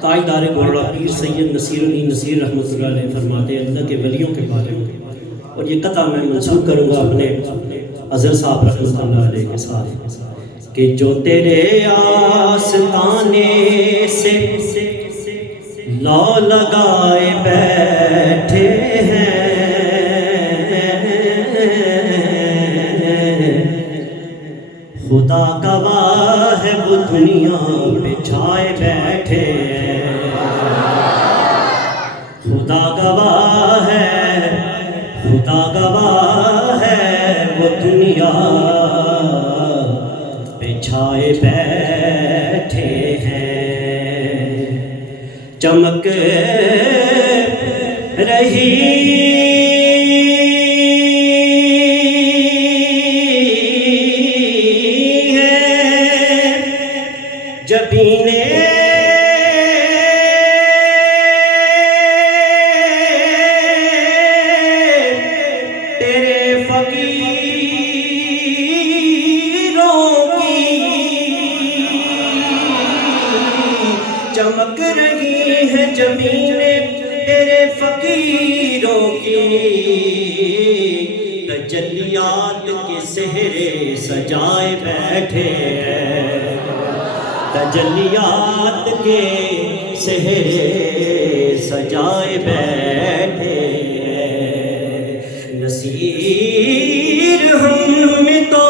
تاجدار گولڑا پیر سید نصیر الدین نصیر رحمۃ اللہ علیہ فرماتے ہیں اللہ کے ولیوں کے بارے میں، اور یہ قطعہ میں منسوخ کروں گا اپنے اظہر صاحب رحمۃ اللہ علیہ کے ساتھ، کہ جو تیرے آستانے سے لا لگائے بیٹھے ہیں، خدا گواہ ہے وہ دنیا بچھائے بیٹھے ہیں، خدا گواہ ہے، خدا گواہ ہے وہ دنیا بچھائے بیٹھے ہیں، چمک رہی جبینے تیرے فقیروں کی، چمک رہی ہے جبینے تیرے فقیروں کی، تجلیات کے سہرے سجائے بیٹھے ہیں، تجلیات کے سہرے سجائے بیٹھے ہیں، نصیر ہمیں تو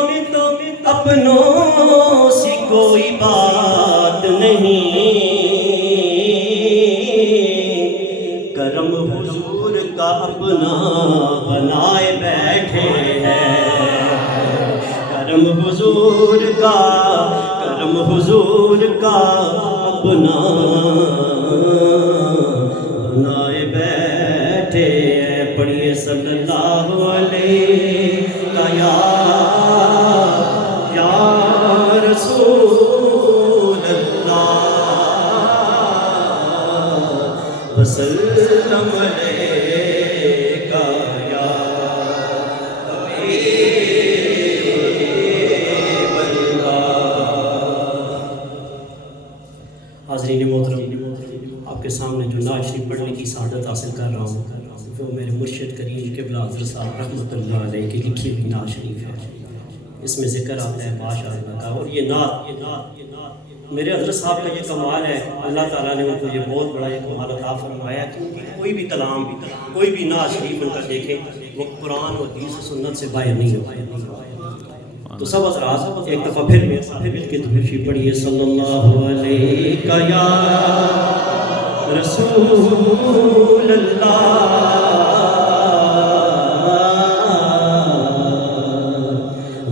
اپنوں سے کوئی بات نہیں، کرم حضور کا اپنا بنائے بیٹھے ہیں، کرم حضور کا، کرم حضور کا اپنا بنائے بیٹھے ہیں، پڑھیے صلی اللہ علیہ یا رسول اللہ وسلم علیکہ یا حاضرین محترم، آپ کے سامنے جو نعت شریف پڑھنے کی سعادت حاصل کر رہا ہوں وہ میرے مرشد کریم قبلہ حضرت صاحب رحمۃ اللہ علیہ کی لکھی ہوئی نعت شریف ہے، اس میں ذکر آتا ہے بادشاہ کا، اور یہ نعت میرے حضرت صاحب کا یہ کمال ہے، اللہ تعالیٰ نے ان کو یہ بہت بڑا یہ کمال عطا فرمایا کہ ان کی کوئی بھی کلام، کوئی بھی نعت شریف ان کا دیکھیں وہ قرآن و حدیث و سنت سے باہر نہیں ہوتا۔ تو سب حضرات ایک دفعہ پھر میرے ساتھ مل کے تشریف پڑھیے، صلی اللہ علیہ یا رسول اللہ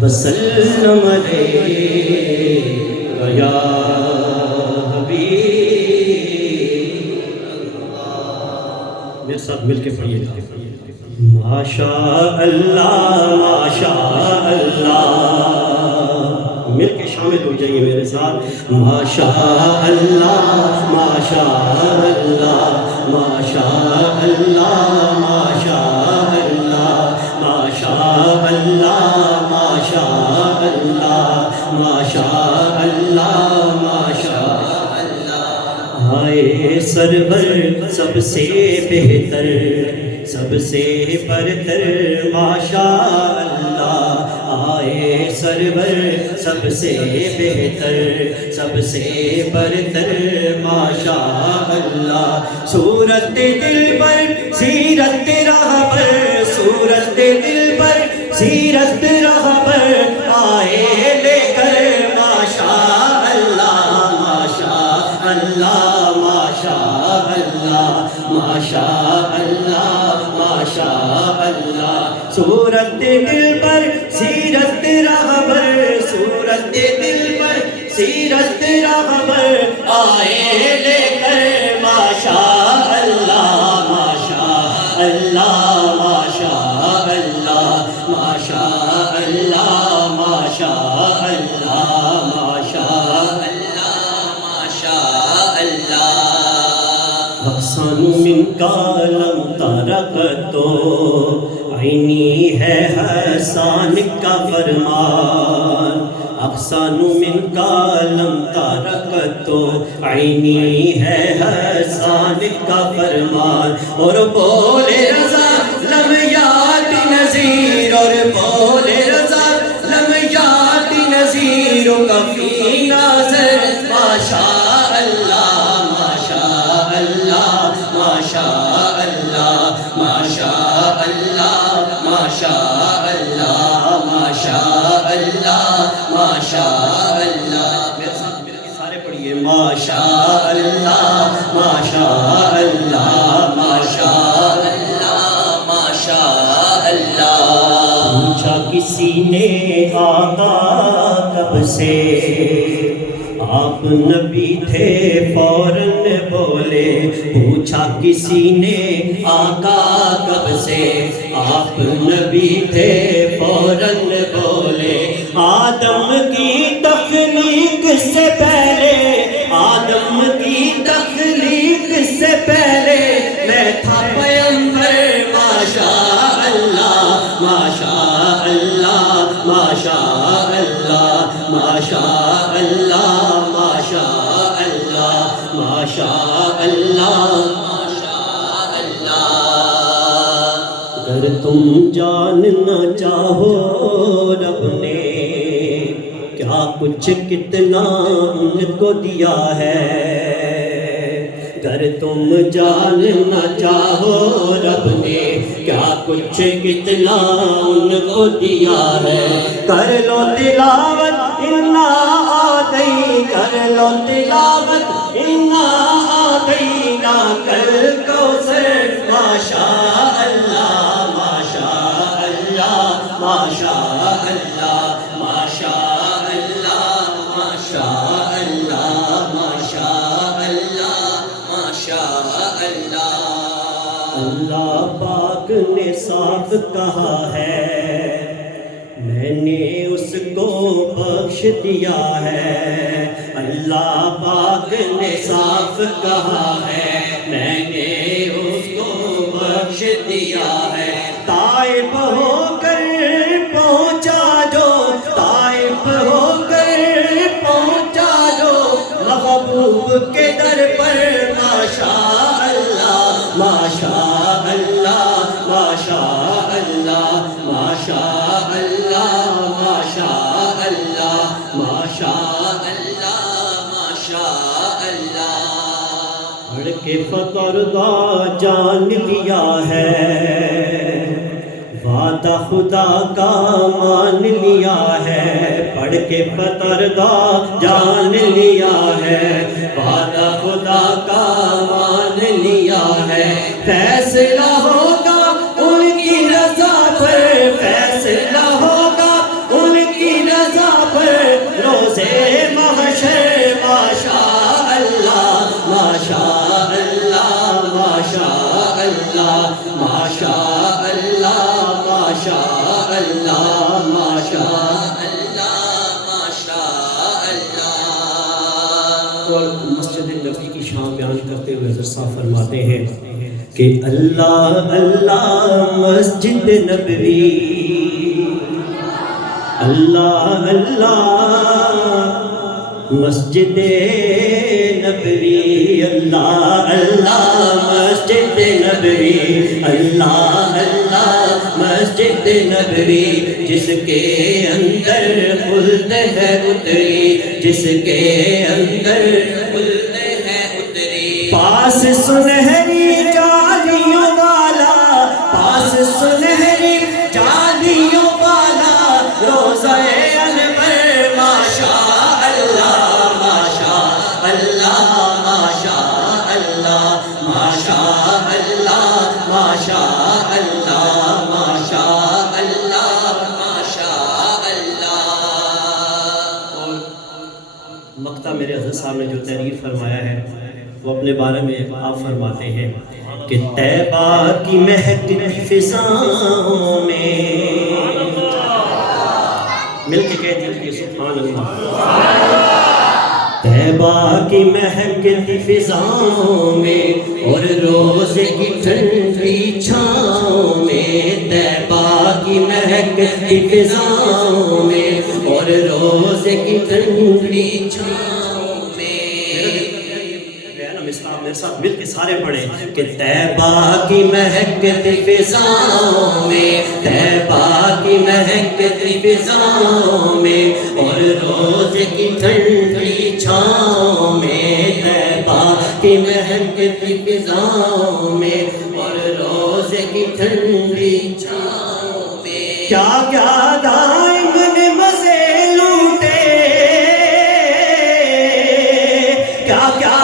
وسلم علیہ یا حبیب اللہ، میرے ساتھ مل کے پڑھیے، ماشاء اللہ ماشاء اللہ، مل کے شامل ہو جائیے میرے ساتھ، ماشاء اللہ ماشاء اللہ ماشاء اللہ ماشاء اللہ ماشاء اللہ ماشاء اللہ ماشاء اللہ ماشاء اللہ، آئے سرور سب سے بہتر سب سے برتر ماشاء اللہ، آئے سرور سب سے بہتر سب سے برتر ماشاء اللہ، صورت دل پر سیرت رہبر، صورت دل پر سیرت رہبر آئے لے کر ماشاء اللہ ماشاء اللہ ماشاء اللہ ماشاء اللہ ماشاء اللہ، صورت دل پر سیرت رہبر، صورت دل پر سیرت رہبر آئے لے کر ماشاء اللہ ماشاء اللہ ماشاء اللہ ماشاء اللہ ماشاء اللہ ماشاء اللہ ماشاء اللہ، احسن من کا لم ترک تو عینی ہے حسان کا فرمان، احسان من کا لم ترکت تو عینی ہے حسان کا فرمان اور بولے رضا لم یاتی نذیر اور بولے رضا لم یاتی نذیر کا فی نظر ماشاء اللہ ماشاء اللہ ماشاء اللہ ماشاء اللہ ماشاء اللہ ماشاء اللہ ماشاء اللہ میرے ساتھ مل کے سارے پڑھیے ماشاء اللہ ماشاء اللہ ماشاء اللہ ماشاء اللہ پوچھا کسی نے آقا کب سے آپ نبی تھے فوراً بولے پوچھا کسی نے آقا کب سے آپ نبی تھے فوراً بولے آدم کی تخلیق سے پہلے آدم کی تخلیق سے پہلے میں تھا پیغمبر ماشاء اللہ ماشاء اللہ ماشاء اللہ ماشاء اللہ ماشاء اللہ ماشاء اللہ ماشاء اللہ اگر تم جاننا چاہو رب نے کیا کچھ کتنا ان کو دیا ہے اگر تم جاننا چاہو رب نے کیا کچھ کتنا ان کو دیا ہے کر لو تلاوت انا آدئی کر لو تلاوت انا آدینا کل کوثر ماشاء اللہ ماشاء اللہ ماشاء اللہ ماشاء اللہ ماشاء اللہ ماشاء اللہ ماشاء اللہ اللہ پاک نے صاف کہا ہے میں نے اس کو بخش دیا ہے اللہ پاک نے صاف کہا ہے میں نے اس کو بخش دیا ہے طائب ہو کر پہنچا جو طائب ہو کر پہنچا جو محبوب کے در پر ماشاء اللہ ماشاء اللہ ماشاء اللہ ماشاء اللہ ماشاء اللہ ماشاء اللہ ماشاء اللہ پڑھ کے فقردہ جان لیا ہے وعدہ خدا کا مان لیا ہے پڑھ کے فقردہ جان لیا ہے وعدہ خدا کا مان لیا ہے فیصلہ ہوگا ان کی رضا پر فیصلہ ہوگا ان کی رضا پر روزے محشر ماشاء اللہ ماشاء اللہ ماشاء اللہ ماشاء اللہ ماشاء اللہ ماشاء اللہ ماشاء اللہ اور مسجد نبی کی شان بیان کرتے ہوئے حضرت صاحب فرماتے ہیں کہ اللہ اللہ مسجد نبوی اللہ اللہ مسجد نبوی اللہ اللہ مسجد نبوی اللہ اللہ مسجد نبوی جس کے اندر خلد ہے اتری جس کے اندر خلد ہے اتری پاس سنہری جالیوں والا پاس سنہری جالیوں والا روزہ انور ماشاء اللہ ماشاء اللہ ماشاء اللہ ماشاء اللہ ماشاء اللہ ماشاء اللہ ماشاء اللہ اور مقطع میرے حضرت صاحب نے جو تحریر فرمایا ہے وہ اپنے بارے میں آپ فرماتے ہیں کہ طیبہ کی مہکتی فضاؤں میں مل کے کہہ دیجیے سبحان اللہ طیبہ کی مہکتی فضاؤں میں اور روز کی ٹھنڈی چھاؤں میں طیبہ کی مہکتی فضاؤں میں اور روزے کی ٹھنڈی چھاؤں میں. میرے ساتھ مل کے سارے پڑھیں کہ طیبہ کی مہکتی فضاؤں میں، طیبہ کی مہکتی فضاؤں میں، اور روزے کی ٹھنڈی چھاؤں میں، طیبہ کی مہکتی فضاؤں میں، اور روزے کی ٹھنڈی چھاؤں میں. کیا کیا دائم نے مزے لوٹے، کیا کیا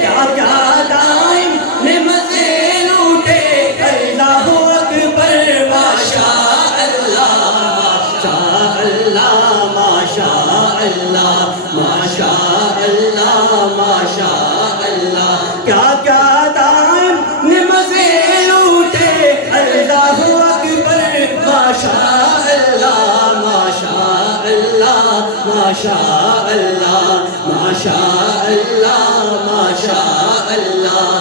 کیا کیا دائم نے مزے لوٹے. اللہ اکبر ماشاء اللہ ماشاء اللہ ماشاء اللہ ماشاء اللہ ماشاء اللہ ماشاء اللہ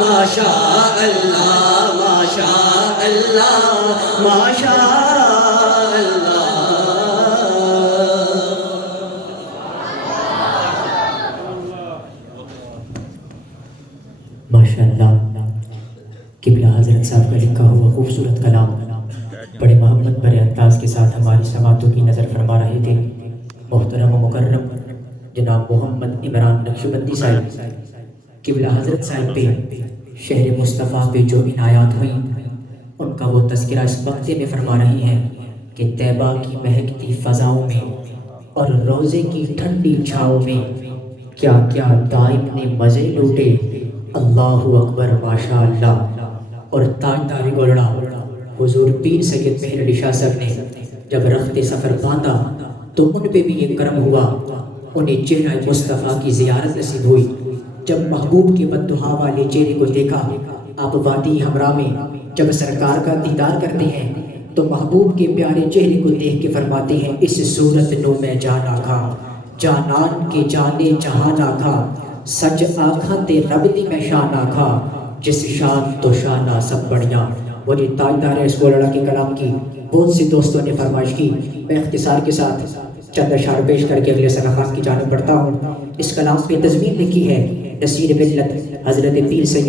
ماشاء اللہ ماشاء اللہ ماشاء اللہ. ماشاءاللہ قبلہ حضرت صاحب کا لکھا ہوا خوبصورت کلام بڑے محبت بھرے انداز کے ساتھ ہماری سماعتوں کی نظر فرما رہے تھے محترم و مکرم جناب محمد عمران نقشبندی صاحب. قبلہ حضرت صاحب پہ شہر مصطفیٰ پہ جو عنایات ہوئیں ان کا وہ تذکرہ اس وقتے میں فرما رہی ہیں کہ طیبہ کی مہکتی فضاؤں میں اور روزے کی ٹھنڈی چھاؤں میں کیا کیا دائم نے مزے لوٹے. اللہ اکبر ماشاء اللہ. اور تاجدار گولڑا حضور پیر سید مہر علی شاہ صاحب نے جب رخت سفر باندھا تو ان پہ بھی یہ کرم ہوا، انہیں چہرہ مصطفیٰ کی زیارت نصیب ہوئی. جب محبوب کے بددعا والے چہرے کو دیکھا، آپ وادی ہمراہ میں جب سرکار کا دیدار کرتے ہیں تو محبوب کے پیارے چہرے کو دیکھ کے فرماتے ہیں اس صورت نو میں جانا کھا جانان کے جانے جہاں نہ کھا سج آنکھاں تے رب دی میں شان آکھا جس شان تو شانہ سب بڑھیاں. وہ جو تاجدار اس گولڑا کے کلام کی بہت سے دوستوں نے فرمائش کی، میں اختصار کے ساتھ چند اشعار پیش کر کے اگلے صنفات کی جانب بڑھتا ہوں. اس کلام پہ تضمین لکھی ہے نصیر ملت حضرت پیر سید